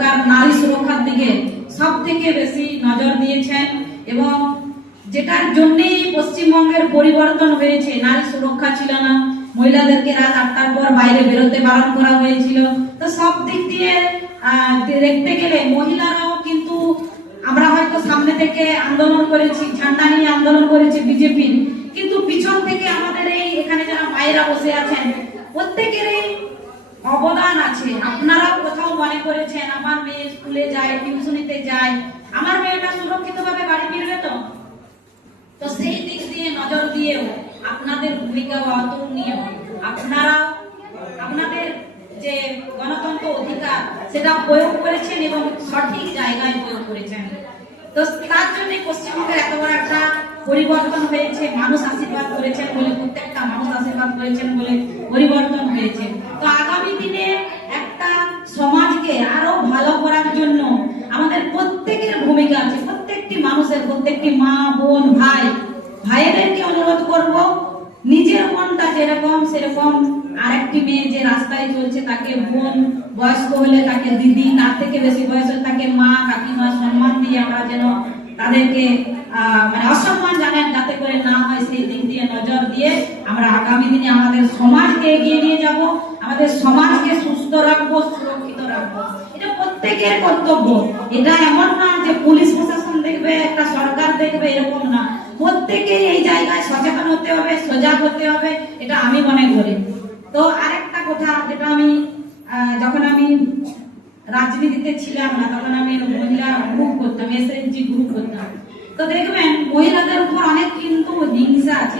সরকার নারী সুরক্ষার দিকে সব থেকে বেশি নজর দিয়েছেন এবং যেটার জন্যই পশ্চিমবঙ্গের পরিবর্তন হয়েছে। নারী সুরক্ষা ছিল না, মহিলাদেরকে রাত 8টার পর বাইরে বেরোতে বারণ করা হয়েছিল। তো সব দিক দিয়ে দেখতে গেলে মহিলারাও কিন্তু, আমরা হয়তো সামনে থেকে আন্দোলন করেছি, ঝান্ডা নিয়ে আন্দোলন করেছি বিজেপির, কিন্তু পিছন থেকে আমাদের এই এখানে যারা মায়েরা বসে আছেন প্রত্যেকেরই অবদান আছে। আপনারাও কোথাও মনে করেছেন আমার মেয়ে স্কুলে যায়, টিউশনিতে যায়, আমার মেয়েটা সুরক্ষিতভাবে বাড়ি ফিরবে তো সেই দিক দিয়ে নজর দিয়েও আপনাদের ভূমিকা অতুলনীয়। আপনারা আপনাদের যে গণতন্ত্র অধিকার সেটা প্রয়োগ করেছেন এবং সঠিক জায়গায় প্রয়োগ করেছেন। তো তার জন্য পশ্চিমবঙ্গের এত বড় একটা পরিবর্তন হয়েছে। মানুষ আশীর্বাদ করেছেন বলে, প্রত্যেকটা মানুষ আশীর্বাদ করেছেন বলে পরিবর্তন হয়েছে। তো আগামী দিনে একটা সমাজকে আরো ভালো করার জন্য আমাদের প্রত্যেকের ভূমিকা আছে। প্রত্যেকটি মানুষের, প্রত্যেকটি মা বোন ভাইদেরকে অনুরোধ করব, নিজের মনটা যেরকম সেরকম আরেকটি মেয়ে যে রাস্তায় চলছে তাকে বোন, বয়স্ক হলে তাকে দিদি, তার থেকে বেশি বয়স হলে তাকে মা কাকিমা সম্মান দিয়ে আমরা যেন তাদেরকে মানে অসম্মান জানেন যাতে করে না হয়, সেই দিক দিয়ে নজর দিয়ে আমরা আগামী দিনে আমাদের সমাজকে এগিয়ে নিয়ে যাব, আমাদের সমাজকে সুস্থ রাখবো, সুরক্ষিত রাখবো। এটা প্রত্যেকের কর্তব্য। এটা এমন না যে পুলিশ প্রশাসন দেখবে, একটা সরকার দেখবে, এরকম না। প্রত্যেকেই এই জায়গায় সচেতন হতে হবে, সজাগ হতে হবে, এটা আমি মনে করি। তো আরেকটা কথা, যেটা আমি যখন আমি রাজনীতিতে ছিলাম না তখন আমি মহিলা গ্রুপ করতাম, এসএইচজি গ্রুপ করতাম। তো দেখবেন মহিলাদের উপর অনেক কিন্তু হিংসা আছে,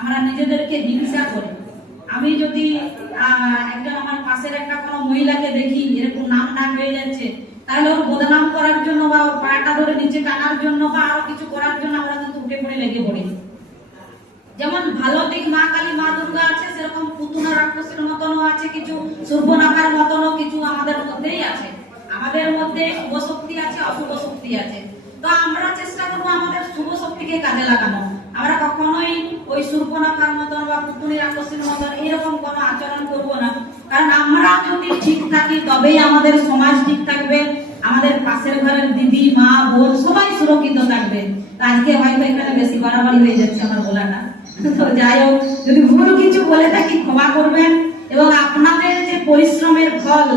আমরা নিজেদেরকে হিংসা করি। আমি যদি একজন আমার পাশের একটা কোনো মহিলাকে দেখি এরকম নাম ডাক হয়ে যাচ্ছে, তাহলে ওর বদনাম করার জন্য বা ওর পাটা ধরে নিচে টানার জন্য বা আরো কিছু করার জন্য আমরা কিন্তু উঠে পড়ে লেগে পড়ি। যেমন ভালো দিক মা কালী মা দুর্গা আছে, সেরকম পুতুনা রাক্ষসের মতনও আছে, কিছু সূর্পনাখার মতনও কিছু আমাদের মধ্যেই আছে। আমাদের মধ্যে শুভ শক্তি আছে, অশুভ শক্তি আছে। তো আমরা চেষ্টা করবো আমাদের শুভ শক্তিকে কাজে লাগানো। আমরা কখনোই ওই সূর্পনাখার মতন বা পুতুনি রাক্ষসের মতন এরকম কোনো আচরণ করব না। কারণ আমরা যদি ঠিক থাকি তবেই আমাদের সমাজ ঠিক থাকবে, আমাদের পাশের ঘরের দিদি মা বোন সবাই সুরক্ষিত থাকবে। আজকে হয়তো এখানে বেশি বাড়াবাড়ি হয়ে যাচ্ছে আমার বলাটা, তো যাই হোক, যদি ভুল কিছু বলে থাকি ক্ষমা করবেন। এবং আপনাদের যে পরিশ্রমের ফল,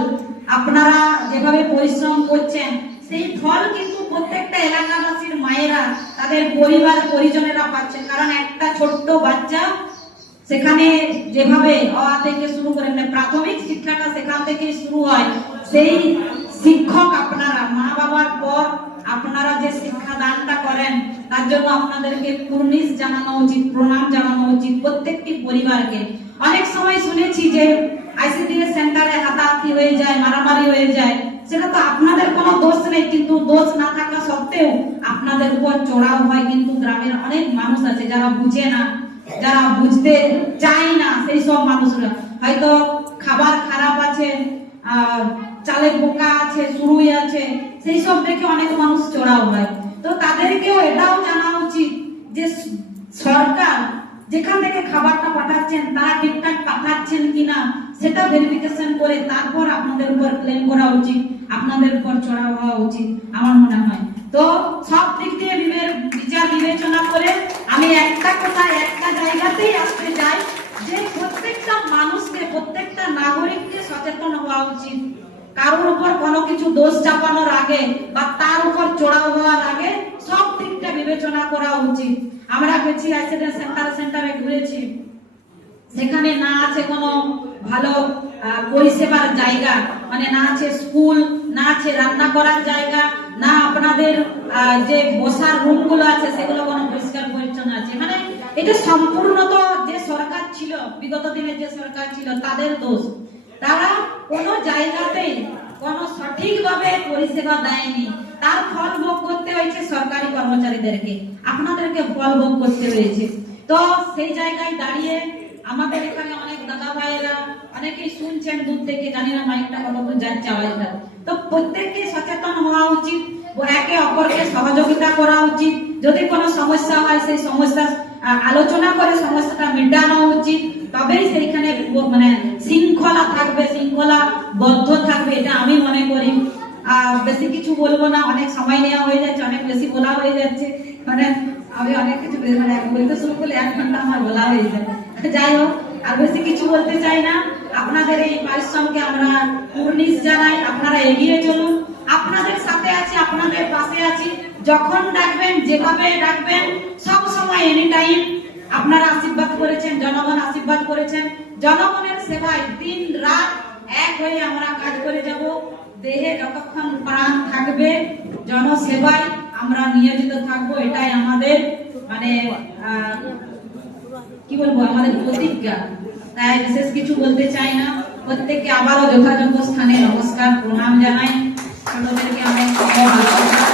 আপনারা যেভাবে পরিশ্রম করছেন সেই ফল কিন্তু প্রত্যেকটা এলাকাবাসীর মায়েরা তাদের পরিবার পরিজনেরা পাচ্ছেন। কারণ একটা ছোট্ট বাচ্চা সেখানে যেভাবে অ থেকে শুরু করে প্রাথমিক শিক্ষাটা সেখান থেকে শুরু হয়, সেই শিক্ষক আপনারা, মা বাবার পর আপনারা যে শিক্ষা দানটা করেন তার জন্য আপনাদেরকে কুর্নিশ জানানো উচিত, প্রণাম জানানো উচিত প্রত্যেকটি পরিবারকে। অনেক সময় শুনেছি যে আইসিডিএস সেন্টারে হাতাহাতি হয়ে যায়, মারামারি হয়ে যায়, সেটা তো আপনাদের কোনো দোষ নেই, কিন্তু দোষ না থাকা সত্ত্বেও আপনাদের উপর চড়াও হয়। কিন্তু গ্রামের অনেক মানুষ আছে যারা বুঝে না, যারা বুঝতে চায় না, সেই সব মানুষরা হয়তো খাবার খারাপ আছে, চালে পোকা আছে, সুরুই আছে, সেই সব দেখে অনেক মানুষ চড়াও হয়। তো তাদেরকেও এটাও জানা উচিত যে সরকার যেখান থেকে খাবারটা পাঠাচ্ছেন তারা ঠিকঠাক পাঠাচ্ছেন কিনা সেটা ভেরিফিকেশন করে তারপর আপনাদের উপর ক্লেম করা উচিত, আপনাদের উপর চড়াও হওয়া উচিত আমার মনে হয়। তো সব দিক দিয়ে বিচার বিবেচনা করে আমি একটা কথা একটা জায়গাতেই আসতে চাই যে প্রত্যেকটা মানুষকে, প্রত্যেকটা নাগরিককে সচেতন হওয়া উচিত। কারোর উপর কোনো কিছু দোষ চাপানোর আগে বা তার উপর চড়াও হওয়ার আগে সব দিকটা বিবেচনা করা উচিত। আমরা গেছি আইসিডিএস সেন্টারে ঘুরেছি, সেখানে না আছে কোনো ভালো পরিষেবার জায়গা, মানে না আছে স্কুল, না আছে রান্না করার জায়গা, না আপনাদের যে বসার রুম গুলো আছে সেগুলো কোনো পরিষ্কার পরিচ্ছন্ন আছে। মানে এটা সম্পূর্ণত যে সরকার ছিল, বিগত দিনের যে সরকার ছিল তাদের দোষ। তারা কোনো জায়গাতেই কোনো সঠিকভাবে পরিষেবা দেয়নি, তার ফল ভোগ করতে হয়েছে সরকারি কর্মচারীদেরকে, আপনাদেরকে ফল ভোগ করতে হয়েছে। তো সেই জায়গায় দাঁড়িয়ে আমাদের এখানে অনেক দাদা ভাইয়েরা অনেকেই শুনছেন দূর থেকে, জানি না মাইকটা কত যাচ্ছে আওয়াজটা, তো প্রত্যেককে সচেতন হওয়া উচিত, একে অপরকে সহযোগিতা করা উচিত। যদি কোনো সমস্যা হয় সেই সমস্যা আলোচনা করে সমস্যাটা মেটানো উচিত, তবেই সেইখানে মানে শৃঙ্খলা থাকবে, শৃঙ্খলা বদ্ধ থাকবে, এটা আমি মনে করি। বেশি কিছু বলবো না, অনেক সময় নেওয়া হয়ে যাচ্ছে, অনেক বেশি বলা হয়ে যাচ্ছে, মানে আমি অনেক কিছু মানে বলতে শুরু করলে 1 ঘন্টা আমার বলা হয়ে যায়। যাই হোক, আর বেশি কিছু বলতে চাই না। আপনাদের এই পরিশ্রমকে আমরা কুর্নিশ জানাই। আপনারা এগিয়ে চলুন, আপনাদের সাথে আছি, আপনাদের পাশে আছি। যখন ডাকবেন, যেভাবে ডাকবেন, সব সময় এনি টাইম আপনারা আশীর্বাদ করেছেন, জনগণ আশীর্বাদ করেছেন। জনগণের সেবায় দিন রাত এক হয়ে আমরা কাজ করে যাব। দেহে যতক্ষণ প্রাণ থাকবে জনসেবায় আমরা নিয়োজিত থাকবো, এটাই আমাদের মানে কি বলবো, আমাদের প্রতিজ্ঞা। তাই বিশেষ কিছু বলতে চাই না। প্রত্যেককে আবারও যথাযোগ্য স্থানে নমস্কার প্রণাম জানাই। ছোটদেরকে অনেক ভালোবাসা।